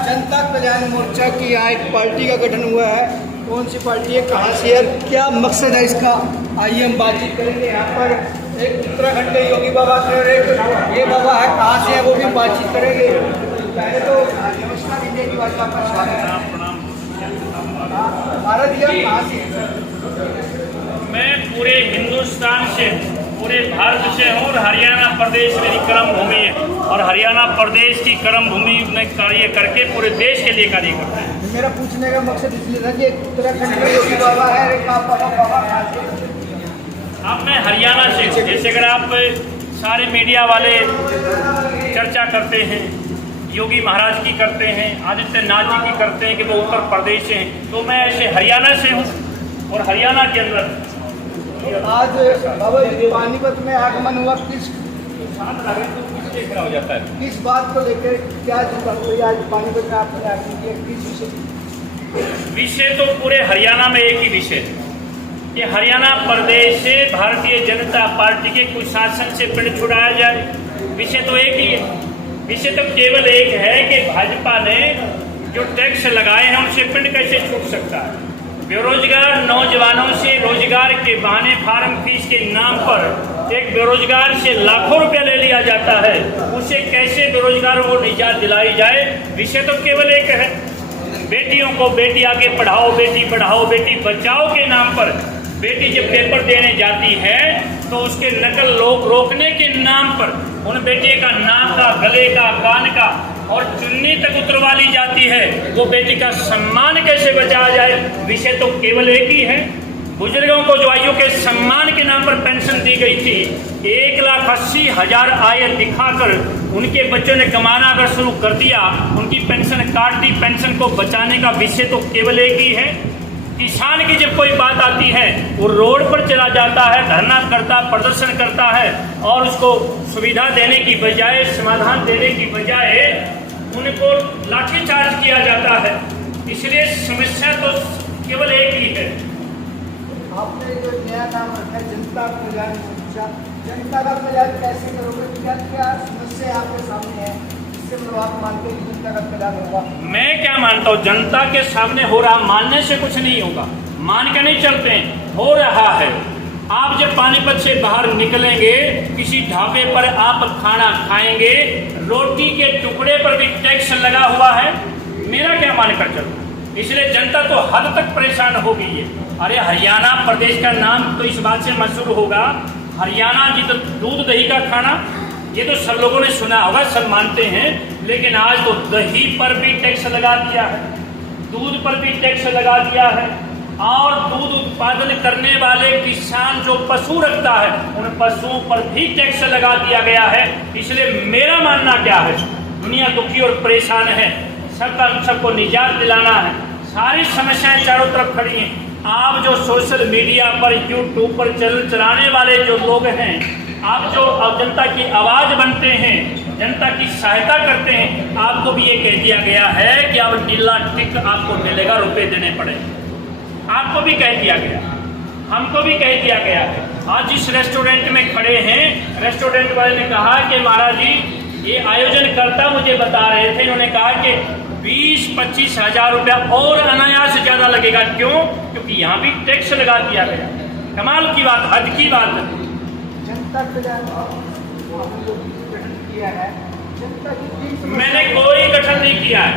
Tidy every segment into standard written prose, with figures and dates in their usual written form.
जनता कल्याण मोर्चा की यहाँ एक पार्टी का गठन हुआ है। कौन सी पार्टी है, कहाँ से है, क्या मकसद है इसका, आइए हम बातचीत करेंगे। यहाँ पर एक उत्तराखंड के योगी बाबा थे और एक ये बाबा है, कहाँ से है वो भी बातचीत करेंगे। पहले तो नमस्कार इंडिया की भाषा पर स्वागत है। भारत जी कहाँ से? मैं पूरे हिंदुस्तान से, पूरे भारत से हूँ और हरियाणा प्रदेश मेरी कर्म भूमि है और हरियाणा प्रदेश की कर्म भूमि में कार्य करके पूरे देश के लिए कार्य करता है। मेरा पूछने का मकसद इसलिए था कि उत्तराखंड में योगी बाबा है, एक बाबा अब मैं हरियाणा से हूँ। जैसे अगर आप सारे मीडिया वाले चर्चा करते हैं, योगी महाराज की करते हैं, आदित्यनाथ जी की करते हैं कि वो उत्तर प्रदेश से हैं, तो मैं ऐसे हरियाणा से हूँ और हरियाणा के अंदर आज बाबा पानीपत में आगमन हुआ, किस हो जाता है। किस बात को लेकर, क्या आज पानीपत में आपने आगमन किया, किस विषय? तो पूरे हरियाणा में एक ही विषय है कि हरियाणा प्रदेश से भारतीय जनता पार्टी के कुशासन से पिंड छुड़ाया जाए। विषय तो एक ही है। विषय तो केवल एक है कि भाजपा ने जो टैक्स लगाए हैं उनसे पिंड कैसे छूट सकता है। बेरोजगार नौजवानों से रोजगार के बहाने फार्म फीस के नाम पर एक बेरोजगार से लाखों रुपया ले लिया जाता है, उसे कैसे बेरोजगारों को निजात दिलाई जाए। विषय तो केवल एक है। बेटियों को बेटी आगे पढ़ाओ, बेटी पढ़ाओ, बेटी बचाओ के नाम पर बेटी जब पेपर देने जाती है तो उसके नकल लोग रोकने के नाम पर उन बेटियों का नाक का, गले का, कान का और चुन्नी तक उतरवा ली जाती है। वो बेटी का सम्मान कैसे बचाया जाए। विषय तो केवल एक ही है। बुजुर्गों को जो आयु के सम्मान के नाम पर पेंशन दी गई थी, 1,80,000 आय दिखाकर उनके बच्चों ने कमाना अगर शुरू कर दिया, उनकी पेंशन काट दी। पेंशन को बचाने का विषय तो केवल एक ही है। किसान की जब कोई बात आती है वो रोड पर चला जाता है, धरना करता, प्रदर्शन करता है और उसको सुविधा देने की बजाय, समाधान देने की बजाय उनको लाठीचार्ज किया जाता है। इसलिए समस्या तो केवल एक ही है। आपने जो नया नाम रखा है जनता कल्याण मोर्चा, जनता का कल्याण कैसे करोगे, क्या क्या समस्या आपके सामने है, इससे आप मानते हैं कि जनता का कल्याण होगा? मैं क्या मानता हूँ, जनता के सामने हो रहा, मानने से कुछ नहीं होगा, मान के नहीं चलते हैं, हो रहा है। आप जब पानीपत से बाहर निकलेंगे, किसी ढाबे पर आप खाना खाएंगे, रोटी के टुकड़े पर भी टैक्स लगा हुआ है। मेरा क्या मानकर चलो, इसलिए जनता तो हद तक परेशान हो गई है। अरे हरियाणा प्रदेश का नाम तो इस बात से मशहूर होगा, हरियाणा जी तो दूध दही का खाना, ये तो सब लोगों ने सुना होगा, सब मानते हैं। लेकिन आज तो दही पर भी टैक्स लगा दिया है, दूध पर भी टैक्स लगा दिया है और दूध उत्पादन करने वाले किसान जो पशु रखता है उन पशुओं पर भी टैक्स लगा दिया गया है। इसलिए मेरा मानना क्या है, दुनिया दुखी और परेशान है, सबको निजात दिलाना है। सारी समस्याएं चारों तरफ खड़ी हैं। आप जो सोशल मीडिया पर, यूट्यूब पर चलाने वाले जो लोग हैं, आप जो जनता की आवाज बनते हैं, जनता की सहायता करते हैं, आपको भी ये कह दिया गया है कि अब नीला टिक आपको मिलेगा, रुपए देने पड़ेंगे। आपको भी कह दिया गया, हमको भी कह दिया गया। आज जिस रेस्टोरेंट में खड़े हैं, रेस्टोरेंट वाले ने कहा कि महाराज जी ये आयोजन करता मुझे बता रहे थे, उन्होंने कहा कि 20-25 हजार रुपया और अनायास ज्यादा लगेगा। क्यों? क्योंकि यहाँ भी टैक्स लगा दिया गया। कमाल की बात, हद की बात है। जनता कल्याण गठन किया है, जनता की मैंने कोई गठन नहीं किया है।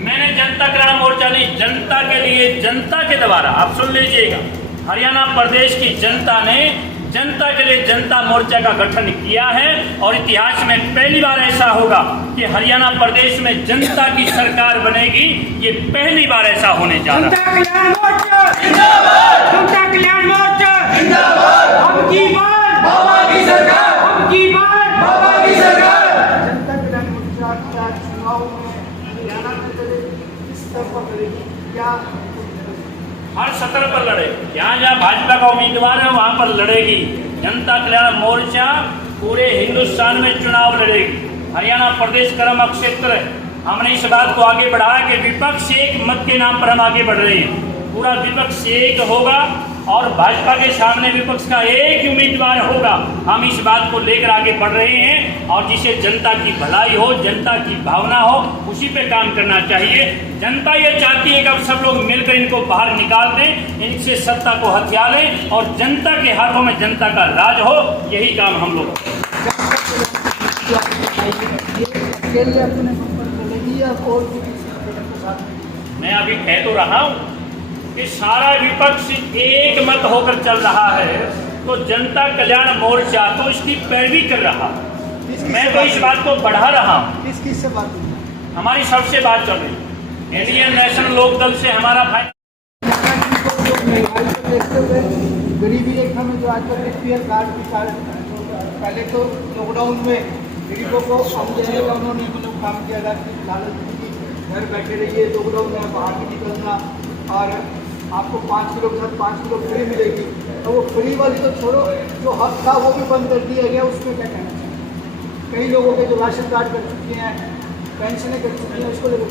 मैंने जनता कल्याण मोर्चा नहीं, जनता के लिए, जनता के द्वारा, आप सुन लीजिएगा, हरियाणा प्रदेश की जनता ने जनता के लिए जनता मोर्चा का गठन किया है और इतिहास में पहली बार ऐसा होगा कि हरियाणा प्रदेश में जनता की सरकार बनेगी। ये पहली बार ऐसा होने जा रहा है। जनता कल्याण मोर्चा जिंदाबाद, जनता कल्याण मोर्चा जिंदाबाद, अब की बार बाबा की सरकार, अब की बार बाबा की सरकार। जनता कल्याण मोर्चा क्या चुनाव में हरियाणा में किस स्तर पर करेगी, क्या हर सतर पर लड़े, जहाँ जहाँ भाजपा का उम्मीदवार है वहाँ पर लड़ेगी। जनता कल्याण मोर्चा पूरे हिंदुस्तान में चुनाव लड़ेगी। हरियाणा प्रदेश क्रम क्षेत्र है। हमने इस बात को आगे बढ़ाया कि विपक्ष एक मत के नाम पर हम आगे बढ़ रहे हैं। पूरा विपक्ष एक होगा और भाजपा के सामने विपक्ष का एक ही उम्मीदवार होगा। हम इस बात को लेकर आगे बढ़ रहे हैं और जिसे जनता की भलाई हो, जनता की भावना हो, उसी पे काम करना चाहिए। जनता ये चाहती है कि अब सब लोग मिलकर इनको बाहर निकाल दें, इनसे सत्ता को हथिया लें और जनता के हाथों में जनता का राज हो। यही काम हम लोग मैं अभी कह तो रहा हूँ कि सारा विपक्ष एक मत होकर चल रहा है, तो जनता कल्याण मोर्चा तो इसकी पैरवी कर रहा है। मैं तो इस बात को बढ़ा रहा हूँ। किस किस से बात हुई? हमारी सबसे बात चल रही है। इंडियन नेशनल लोक दल से हमारा भाई गरीबी रेखा में जो आजकल पीएम कार्ड की पहले तो लॉकडाउन में गरीबों को समझाने का उन्होंने मतलब काम किया था कि लालच की घर बैठे रहिए, लॉकडाउन में बाहर नहीं निकलना और आपको 5 किलो के साथ 5 किलो फ्री मिलेगी। तो वो फ्री वाली तो छोड़ो, जो हक था वो भी बंद कर दिया गया। उसमें क्या कहना चाहिए? कई लोगों के जो राशन कार्ड कर चुके हैं, पेंशनें कर चुकी हैं, उसको लेकर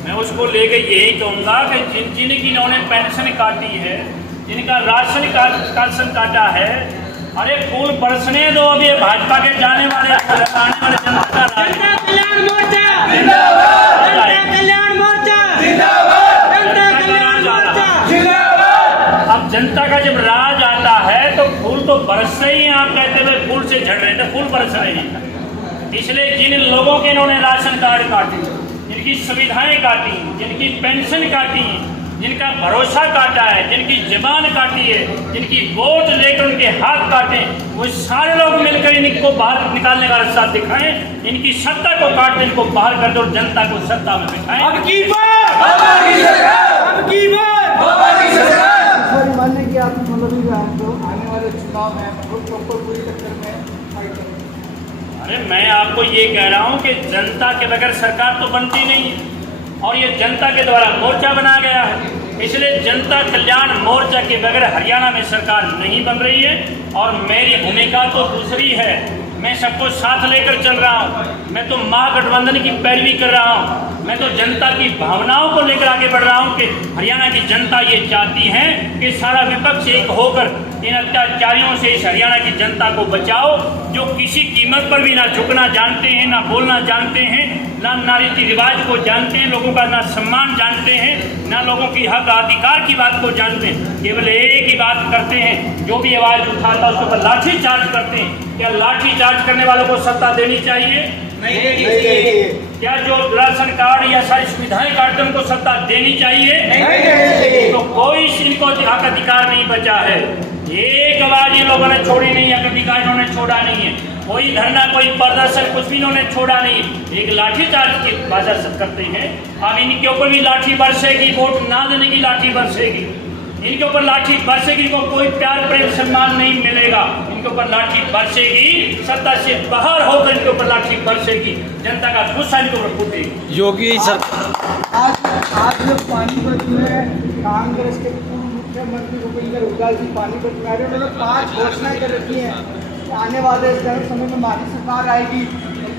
मैं उसको लेके यही कहूँगा कि जिनकी इन्होंने पेंशन काटी है, जिनका राशन काटा है, अरे फूल बरसने दो। अब ये भाजपा के जाने वाले आने वाले जनता का जनता कल्याण मोर्चा जिंदाबाद, जनता कल्याण मोर्चा जिंदाबाद, जनता कल्याण मोर्चा जिंदाबाद। अब जनता का जब राज आता है तो फूल तो बरस रही हैं। आप कहते हुए फूल से झड़ रहे थे, फूल बरस रहे हैं। इसलिए जिन लोगों के इन्होंने राशन कार्ड काटे, जिनकी सुविधाएं काटी, जिनकी पेंशन काटी, जिनका भरोसा काटा है, जिनकी जबान काटी है, जिनकी वोट लेकर उनके हाथ काटे, वो सारे लोग मिलकर इनको बाहर निकालने का रास्ता दिखाएं। इनकी सत्ता को काट दें, इनको बाहर कर दो और जनता को सत्ता में बिठाएं। अब की बार बाबा की सरकार, अब की बार बाबा की सरकार। सॉरी मानने की आप मतलब जो आने वाले चुनाव हैं वो प्रॉपर पूरी टक्कर में फाइट करेंगे। अरे मैं आपको ये कह रहा हूँ कि जनता के बगैर सरकार तो बनती नहीं है और ये जनता के द्वारा मोर्चा बनाया गया है। इसलिए जनता कल्याण मोर्चा के बगैर हरियाणा में सरकार नहीं बन रही है और मेरी भूमिका तो दूसरी है। मैं सबको साथ लेकर चल रहा हूँ। मैं तो महागठबंधन की पैरवी कर रहा हूँ। मैं तो जनता की भावनाओं को लेकर आगे बढ़ रहा हूँ कि हरियाणा की जनता ये चाहती है कि सारा विपक्ष एक होकर इन अत्याचारियों से इस हरियाणा की जनता को बचाओ, जो किसी कीमत पर भी ना झुकना जानते हैं, ना बोलना जानते हैं, ना रीति रिवाज को जानते हैं, लोगों का ना सम्मान जानते हैं, ना लोगों की हक अधिकार की बात को जानते हैं। केवल एक ही बात करते हैं, जो भी आवाज उठाता है उसके ऊपर लाठी चार्ज करते हैं। क्या लाठी चार्ज करने वालों को सत्ता देनी चाहिए? नहीं देनी चाहिए। क्या जो राशन कार्ड या सारी सुविधाएं काटते उनको सत्ता देनी चाहिए? नहीं देनी चाहिए। तो कोई इनको हक अधिकार नहीं बचा है। एक आवाज ये लोगों ने छोड़ी नहीं, हक अधिकार इन्होंने छोड़ा नहीं है। कोई धरना, कोई प्रदर्शन, कुछ भी इन्होंने छोड़ा नहीं। एक लाठी चार्ज की बात करते हैं। अब इनके ऊपर भी लाठी बरसेगी, वोट ना देने की लाठी बरसेगी, इनके ऊपर लाठी बरसेगी। इनको कोई प्यार प्रेम सम्मान नहीं मिलेगा। इनके ऊपर लाठी बरसेगी, सत्ता से बाहर होकर इनके ऊपर लाठी बरसेगी। जनता का गुस्सा इनके ऊपर फूटेगी। योगी सर आज जो पानीपत में कांग्रेस के पूर्व मुख्यमंत्री भूपेंद्र हुड्डा जी पानीपत में आ रहे हैं, उन्होंने 5 घोषणाएं कर रखी हैं। आने वाले समय में हमारी सरकार आएगी,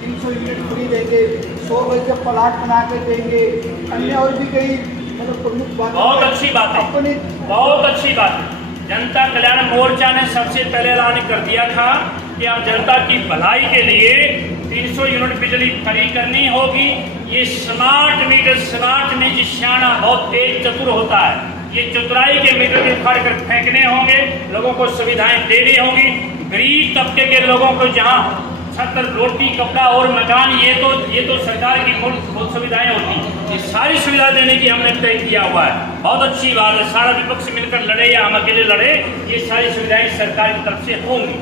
300 यूनिट फ्री देंगे, 100 गज के प्लाट बना के देंगे, अन्य और भी कई मतलब प्रमुख बात। बहुत अच्छी बात है, बहुत अच्छी बात है। जनता कल्याण मोर्चा ने सबसे पहले ऐलान कर दिया था कि अब जनता की भलाई के लिए 300 यूनिट बिजली फ्री करनी होगी। ये स्मार्ट मीटर, स्मार्ट मीटर सियाना बहुत तेज चतुर होता है। ये चतुराई के मीटर भी उखाड़ कर फेंकने होंगे, लोगों को सुविधाएं देनी होगी। गरीब तबके के लोगों को जहाँ छत, रोटी, कपड़ा और मकान, ये तो सरकार की बहुत सुविधाएं होती। ये सारी सुविधा देने की हमने तय किया हुआ है। बहुत अच्छी बात है। सारा विपक्ष मिलकर लड़े या हम अकेले लड़े, ये सारी सुविधाएं सरकार की तरफ से होंगी।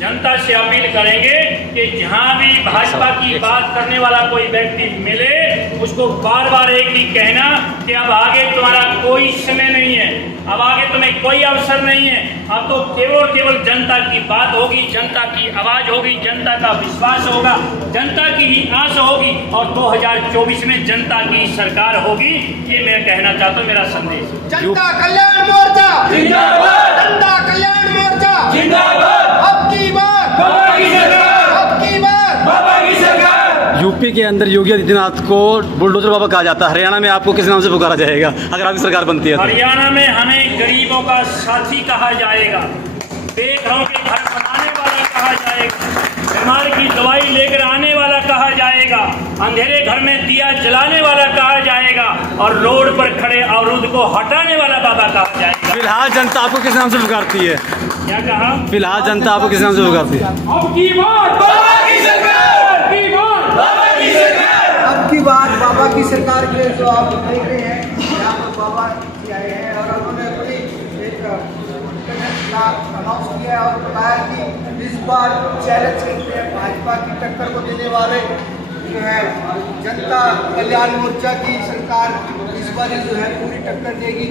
जनता से अपील करेंगे कि जहां भी भाजपा की बात करने वाला कोई व्यक्ति मिले, उसको बार बार एक ही कहना कि अब आगे तुम्हारा कोई समय नहीं है, अब आगे तुम्हें कोई अवसर नहीं है। अब तो केवल जनता की बात होगी, जनता की आवाज होगी, जनता का विश्वास होगा, जनता की ही आस होगी और 2024 में जनता की सरकार होगी। ये मैं कहना चाहता हूँ, मेरा संदेश। जनता कल्याण मोर्चा जिंदाबाद, जनता कल्याण मोर्चा जिंदाबाद। अब की बार बाबा की सरकार, अब की बार बाबा की सरकार। यूपी के अंदर योगी आदित्यनाथ को बुलडोजर बाबा कहा जाता है, हरियाणा में आपको किस नाम से पुकारा जाएगा अगर आपकी सरकार बनती है तो? हरियाणा में हमें गरीबों का साथी कहा जाएगा, बेघरों के घर बनाने वाला कहा जाएगा, बीमार की दवाई लेकर आने वाला कहा जाएगा, अंधेरे घर में दिया जलाने वाला कहा जाएगा और रोड पर खड़े अवरुद्ध को हटाने वाला बाबा कहा जाएगा। फिलहाल जनता आपको किस नाम से पुकारती है? क्या कहा? फिलहाल जनता आपको किस नाम से पुकारती है? अब की बात बाबा की सरकार, अब की बात बाबा की सरकार, अब की बात बाबा की सरकार के जो आप देख रहे हैं यहाँ पर बाबा जी आए हैं और उन्होंने अपनी एक अनाउंस किया है और बताया कि इस बार चैलेंज करते हैं भाजपा की टक्कर को देने वाले जो है जनता कल्याण मोर्चा की सरकार इस बार जो है पूरी टक्कर देगी।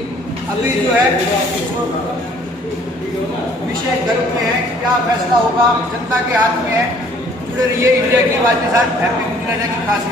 अभी जो है विषय गर्भ में है, क्या फैसला होगा जनता के हाथ में है। जुड़े रहिए इंडिया की आवाज़ के साथ। हैप्पी गुजरात की खास